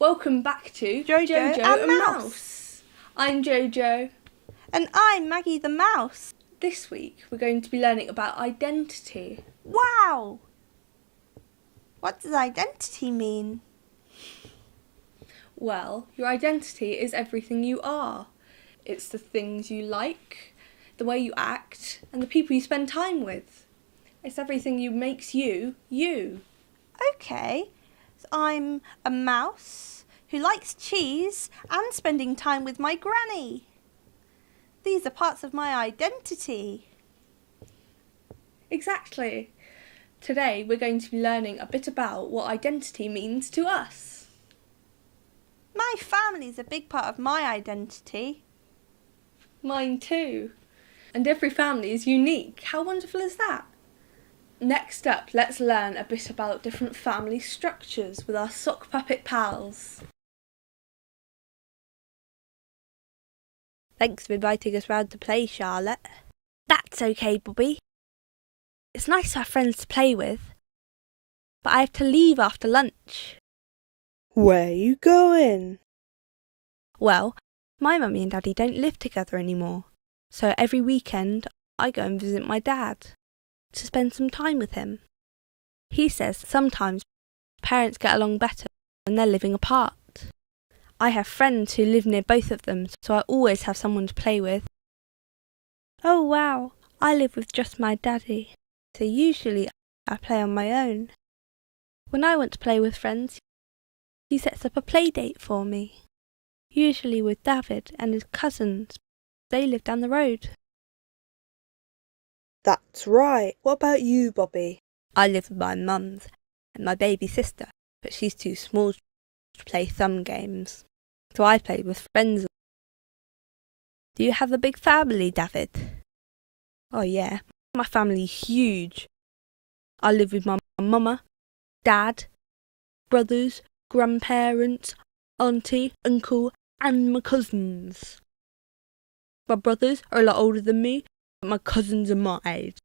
Welcome back to Jojo and Mouse. I'm Jojo. And I'm Maggie the Mouse. This week we're going to be learning about identity. Wow! What does identity mean? Well, your identity is everything you are. It's the things you like, the way you act, and the people you spend time with. It's everything that makes you, you. Okay, so I'm a mouse who likes cheese and spending time with my granny. These are parts of my identity. Exactly. Today we're going to be learning a bit about what identity means to us. My family is a big part of my identity. Mine too. And every family is unique. How wonderful is that? Next up, let's learn a bit about different family structures with our sock puppet pals. Thanks for inviting us round to play, Charlotte. That's okay, Bobby. It's nice to have friends to play with, but I have to leave after lunch. Where are you going? Well, my mummy and daddy don't live together anymore, so every weekend I go and visit my dad to spend some time with him. He says sometimes parents get along better when they're living apart. I have friends who live near both of them, so I always have someone to play with. Oh wow, I live with just my daddy, so usually I play on my own. When I want to play with friends, he sets up a play date for me, usually with David and his cousins. They live down the road. That's right. What about you, Bobby? I live with my mums and my baby sister, but she's too small to play thumb games, so I play with friends. Do you have a big family, David? Oh yeah, my family's huge. I live with my mama, dad, brothers, grandparents, auntie, uncle, and my cousins. My brothers are a lot older than me, but my cousins are my age,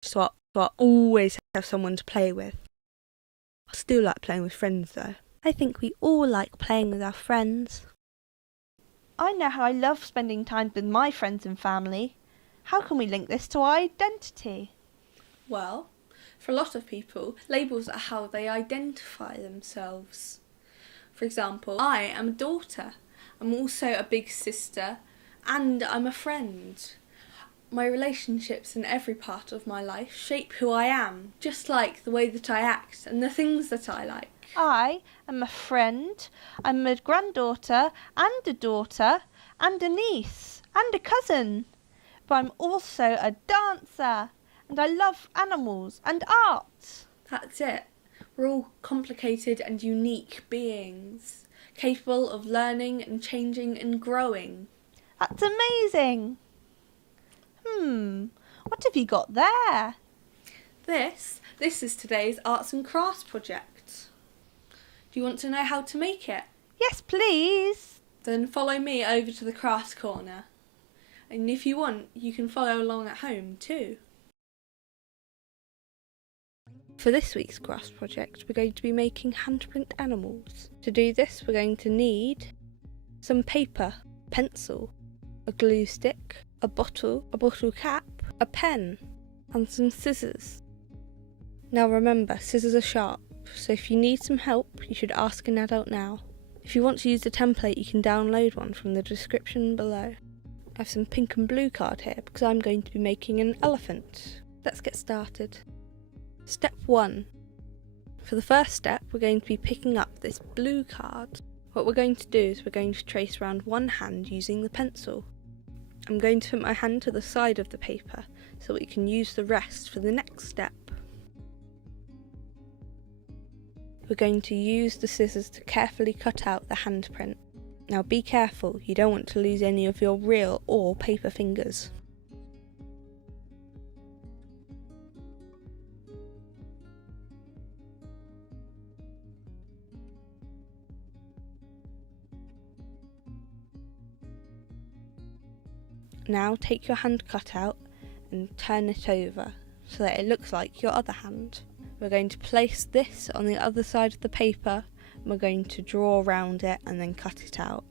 so I always have someone to play with. I still like playing with friends though. I think we all like playing with our friends. I know how I love spending time with my friends and family. How can we link this to our identity? Well, for a lot of people, labels are how they identify themselves. For example, I am a daughter. I'm also a big sister, and I'm a friend. My relationships in every part of my life shape who I am, just like the way that I act and the things that I like. I am a friend, I'm a granddaughter and a daughter and a niece and a cousin. But I'm also a dancer and I love animals and art. That's it. We're all complicated and unique beings, capable of learning and changing and growing. That's amazing. What have you got there? This is today's arts and crafts project. Do you want to know how to make it? Yes, please. Then follow me over to the crafts corner. And if you want, you can follow along at home too. For this week's crafts project, we're going to be making handprint animals. To do this, we're going to need some paper, pencil, a glue stick, a bottle cap, a pen, and some scissors. Now remember, scissors are sharp, so if you need some help, you should ask an adult now. If you want to use a template, you can download one from the description below. I have some pink and blue card here because I'm going to be making an elephant. Let's get started. Step 1. For the first step, we're going to be picking up this blue card. What we're going to do is we're going to trace around one hand using the pencil. I'm going to put my hand to the side of the paper so we can use the rest for the next step. We're going to use the scissors to carefully cut out the handprint. Now be careful, you don't want to lose any of your real or paper fingers. Now take your hand cut out and turn it over so that it looks like your other hand. We're going to place this on the other side of the paper we're going to draw around it and then cut it out.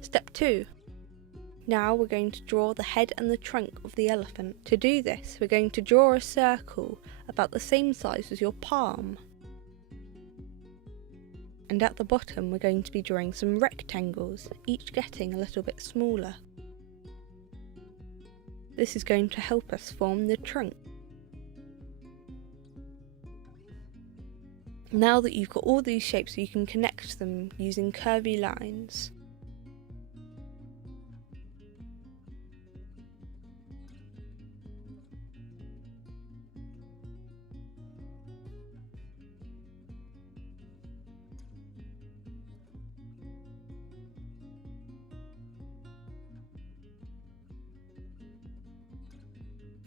Step 2. Now we're going to draw the head and the trunk of the elephant. To do this, we're going to draw a circle about the same size as your palm. And at the bottom we're going to be drawing some rectangles, each getting a little bit smaller. This is going to help us form the trunk. Now that you've got all these shapes, you can connect them using curvy lines.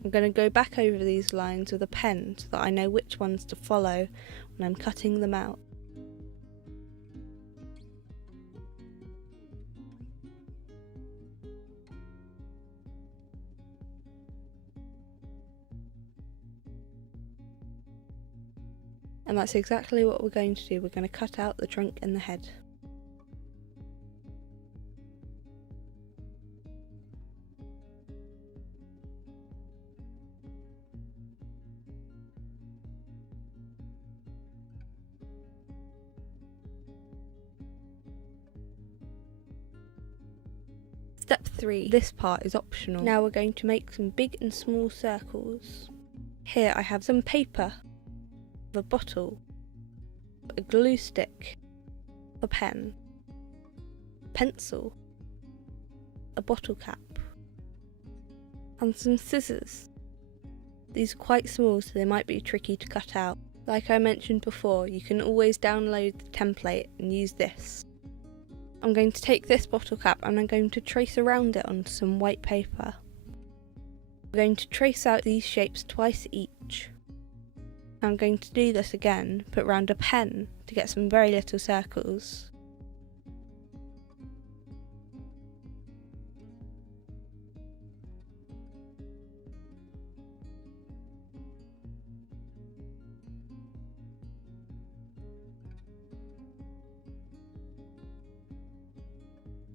I'm going to go back over these lines with a pen so that I know which ones to follow when I'm cutting them out. And that's exactly what we're going to do. We're going to cut out the trunk and the head. Step 3. This part is optional. Now we're going to make some big and small circles. Here I have some paper, a bottle, a glue stick, a pen, pencil, a bottle cap, and some scissors. These are quite small, so they might be tricky to cut out. Like I mentioned before, you can always download the template and use this. I'm going to take this bottle cap and I'm going to trace around it on some white paper. I'm going to trace out these shapes twice each. I'm going to do this again, but round a pen to get some very little circles.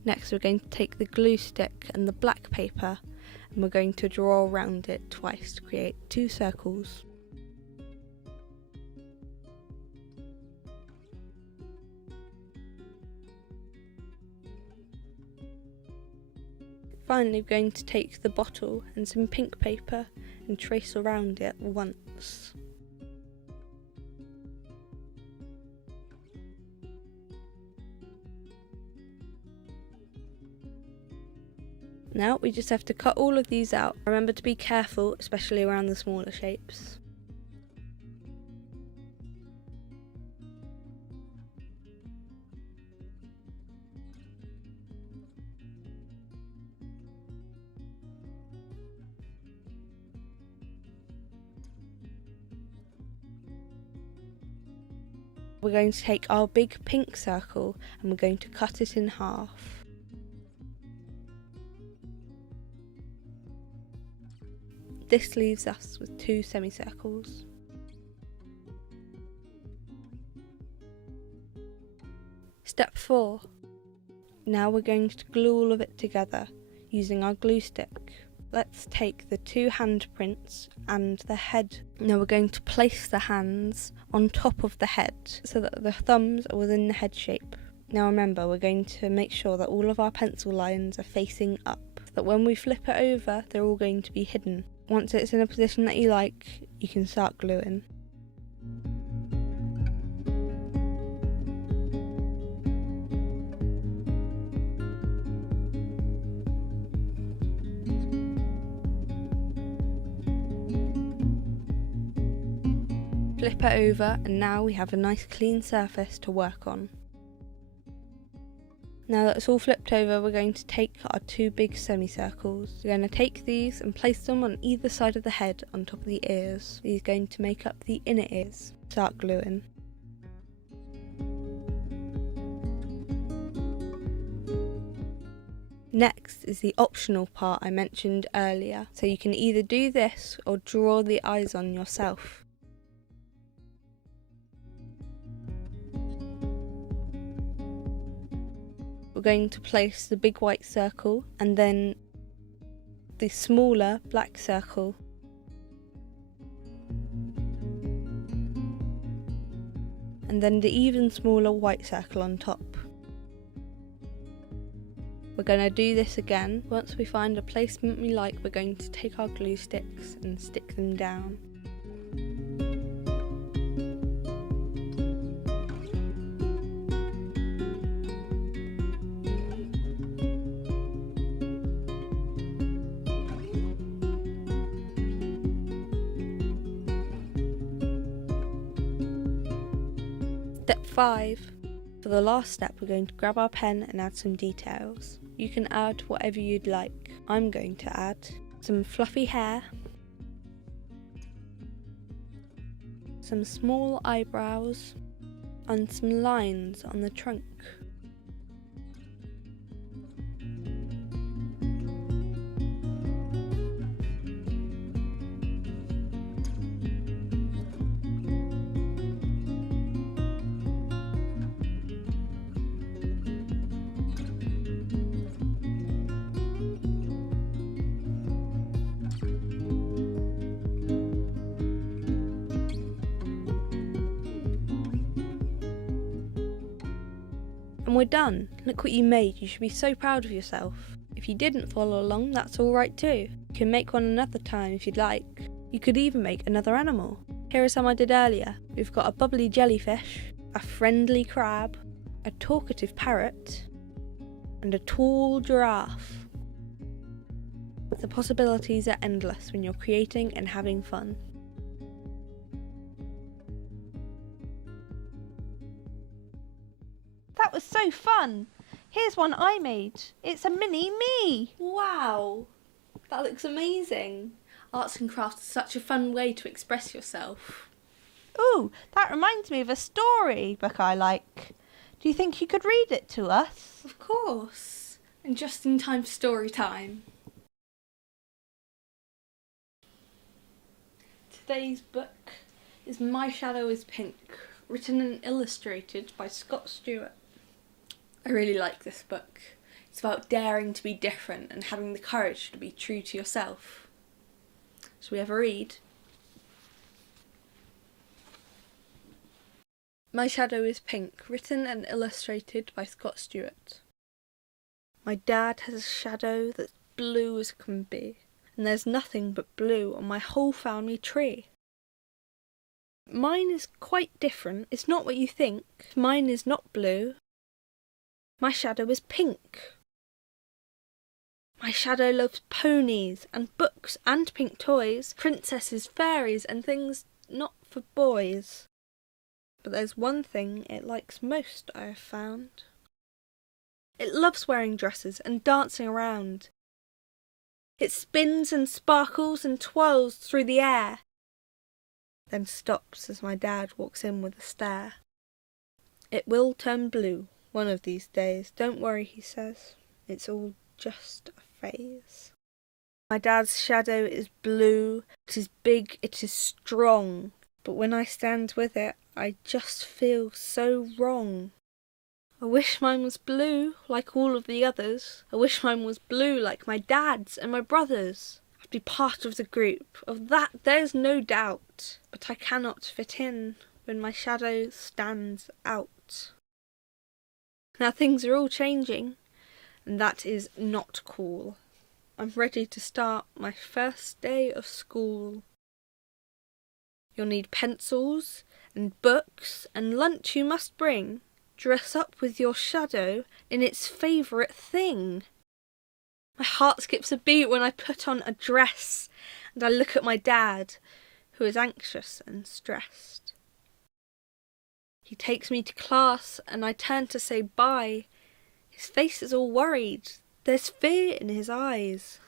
Next we're going to take the glue stick and the black paper and we're going to draw around it twice to create 2 circles. Finally we're going to take the bottle and some pink paper and trace around it once. Now we just have to cut all of these out. Remember to be careful, especially around the smaller shapes. We're going to take our big pink circle and we're going to cut it in half. This leaves us with 2 semicircles. Step 4. Now we're going to glue all of it together using our glue stick. Let's take the 2 handprints and the head. Now we're going to place the hands on top of the head so that the thumbs are within the head shape. Now remember, we're going to make sure that all of our pencil lines are facing up, so that when we flip it over, they're all going to be hidden. Once it's in a position that you like, you can start gluing. Flip it over and now we have a nice clean surface to work on. Now that it's all flipped over, we're going to take our two big semicircles. We're going to take these and place them on either side of the head on top of the ears. These are going to make up the inner ears. Start gluing. Next is the optional part I mentioned earlier. So you can either do this or draw the eyes on yourself. We're going to place the big white circle and then the smaller black circle. And then the even smaller white circle on top. We're going to do this again. Once we find a placement we like, we're going to take our glue sticks and stick them down. Step 5. For the last step, we're going to grab our pen and add some details. You can add whatever you'd like. I'm going to add some fluffy hair, some small eyebrows, and some lines on the trunk. And we're done. Look what you made. You should be so proud of yourself. If you didn't follow along, that's alright too. You can make one another time if you'd like. You could even make another animal. Here are some I did earlier. We've got a bubbly jellyfish, a friendly crab, a talkative parrot, and a tall giraffe. The possibilities are endless when you're creating and having fun. That was so fun! Here's one I made. It's a mini me! Wow, that looks amazing. Arts and crafts is such a fun way to express yourself. Ooh, that reminds me of a story book I like. Do you think you could read it to us? Of course, and just in time for story time. Today's book is My Shadow is Pink, written and illustrated by Scott Stuart. I really like this book. It's about daring to be different and having the courage to be true to yourself. Shall we have a read? My Shadow is Pink, written and illustrated by Scott Stuart. My dad has a shadow that's blue as can be, and there's nothing but blue on my whole family tree. Mine is quite different. It's not what you think. Mine is not blue. My shadow is pink. My shadow loves ponies and books and pink toys, princesses, fairies and things not for boys. But there's one thing it likes most, I have found. It loves wearing dresses and dancing around. It spins and sparkles and twirls through the air, then stops as my dad walks in with a stare. It will turn blue one of these days. Don't worry, he says. It's all just a phase. My dad's shadow is blue. It is big, it is strong. But when I stand with it, I just feel so wrong. I wish mine was blue, like all of the others. I wish mine was blue, like my dad's and my brother's. I'd be part of the group. Of that there's no doubt. But I cannot fit in when my shadow stands out. Now things are all changing, and that is not cool. I'm ready to start my first day of school. You'll need pencils and books and lunch you must bring. Dress up with your shadow in its favourite thing. My heart skips a beat when I put on a dress and I look at my dad, who is anxious and stressed. He takes me to class and I turn to say bye. His face is all worried. There's fear in his eyes.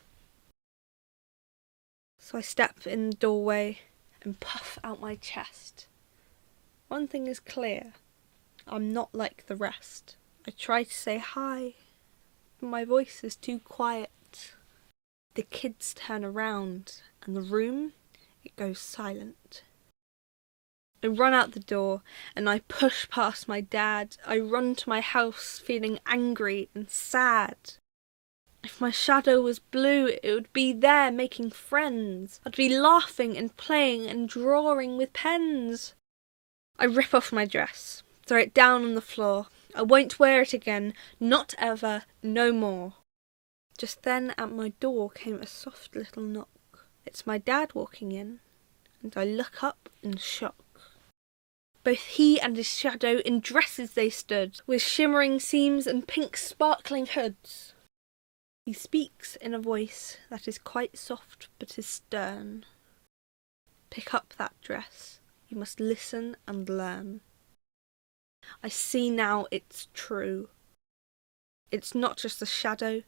So I step in the doorway and puff out my chest. One thing is clear. I'm not like the rest. I try to say hi, but my voice is too quiet. The kids turn around and the room, it goes silent. I run out the door and I push past my dad. I run to my house feeling angry and sad. If my shadow was blue, it would be there making friends. I'd be laughing and playing and drawing with pens. I rip off my dress, throw it down on the floor. I won't wear it again, not ever, no more. Just then at my door came a soft little knock. It's my dad walking in, and I look up in shock. Both he and his shadow in dresses they stood, with shimmering seams and pink sparkling hoods. He speaks in a voice that is quite soft but is stern. Pick up that dress, you must listen and learn. I see now it's true. It's not just a shadow,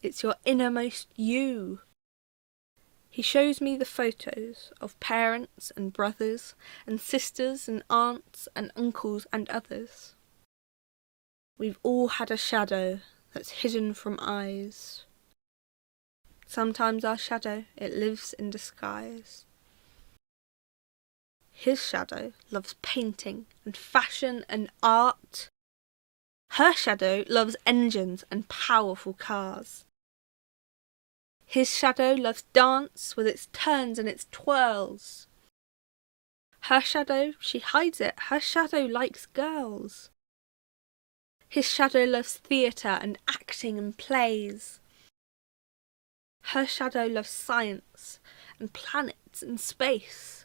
it's your innermost you. He shows me the photos of parents and brothers and sisters and aunts and uncles and others. We've all had a shadow that's hidden from eyes. Sometimes our shadow, it lives in disguise. His shadow loves painting and fashion and art. Her shadow loves engines and powerful cars. His shadow loves dance with its turns and its twirls. Her shadow, she hides it. Her shadow likes girls. His shadow loves theatre and acting and plays. Her shadow loves science and planets and space.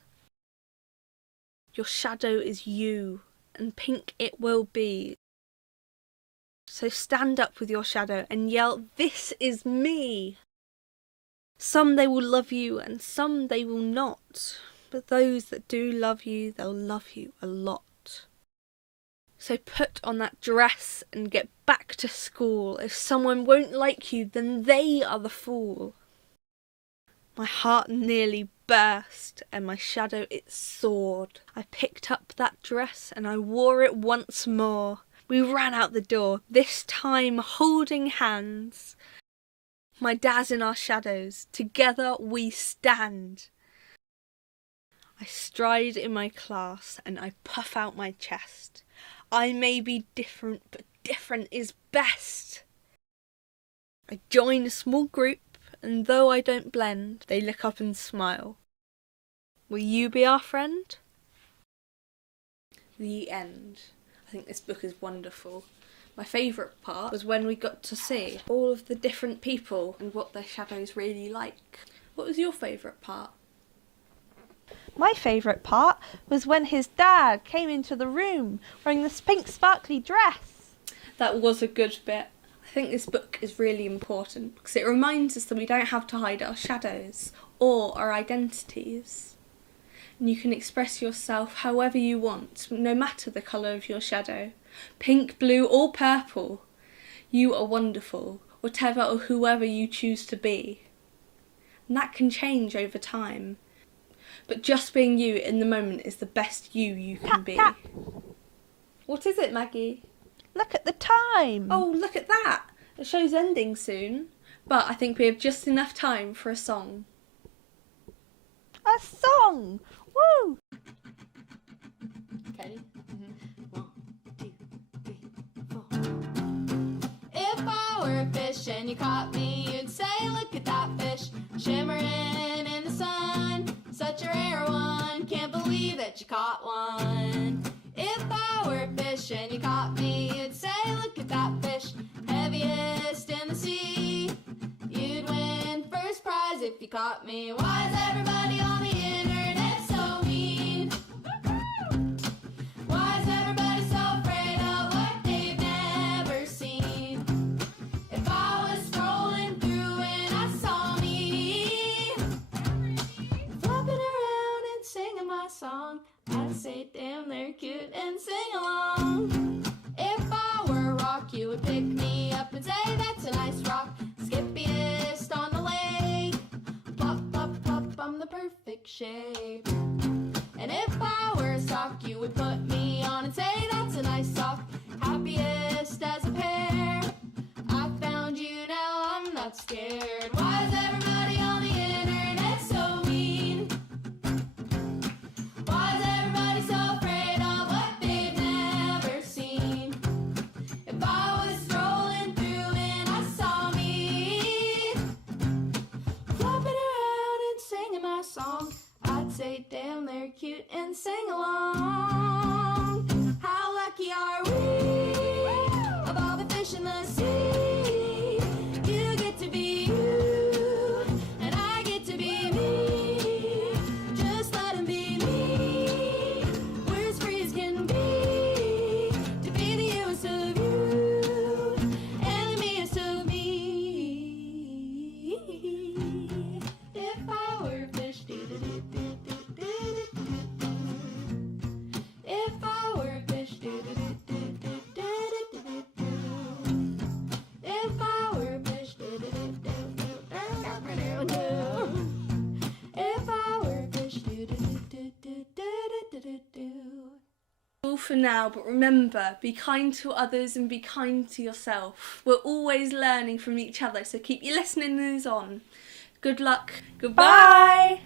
Your shadow is you, and pink it will be. So stand up with your shadow and yell, "This is me!" Some they will love you and some they will not, but those that do love you, they'll love you a lot. So put on that dress and get back to school. If someone won't like you, then they are the fool. My heart nearly burst and my shadow it soared. I picked up that dress and I wore it once more. We ran out the door, this time holding hands. My dad's in our shadows, together we stand. I stride in my class and I puff out my chest. I may be different, but different is best. I join a small group, and though I don't blend, they look up and smile. Will you be our friend? The end. I think this book is wonderful. My favourite part was when we got to see all of the different people and what their shadows really like. What was your favourite part? My favourite part was when his dad came into the room wearing this pink sparkly dress. That was a good bit. I think this book is really important because it reminds us that we don't have to hide our shadows or our identities. And you can express yourself however you want, no matter the colour of your shadow. Pink, blue or purple. You are wonderful, whatever or whoever you choose to be. And that can change over time. But just being you in the moment is the best you can be. What is it, Maggie? Look at the time. Oh, look at that. The show's ending soon. But I think we have just enough time for a song. A song! Woo! Okay. 1, 2, 3, 4. If I were a fish and you caught me, you'd say, "Look at that fish, shimmering in the sun. Such a rare one, can't believe that you caught one." If I were a fish and you caught me, you'd say, "Look at that fish, heaviest in the sea." You'd win first prize if you caught me. Why is everybody on the internet so mean? Why is everybody so afraid of what they've never seen? If I was scrolling through and I saw me flopping around and singing my song, I'd say, "Damn, they're cute," and sing along. If I were a rock, you would pick me up shape. And if I were a sock, you would put me on and say that's a nice sock. Happiest as a pair. I found you, now I'm not scared. Why is everybody on the internet so mean? Why is everybody so afraid of what they've never seen? If I was strolling through and I saw me flopping around and singing my song, I'd say, damn, they're cute, and sing along. How lucky are we of all the fish in the sea? You get to be you, and I get to be me. Just let 'em be me. We're as free as can be to be the youest of you and the meest of me. If I were a fish, if I were a fish, if I were a fish, if I were a fish, All for now, but remember, be kind to others and be kind to yourself. We're always learning from each other, so keep your listeners on. Good luck. Goodbye. Bye.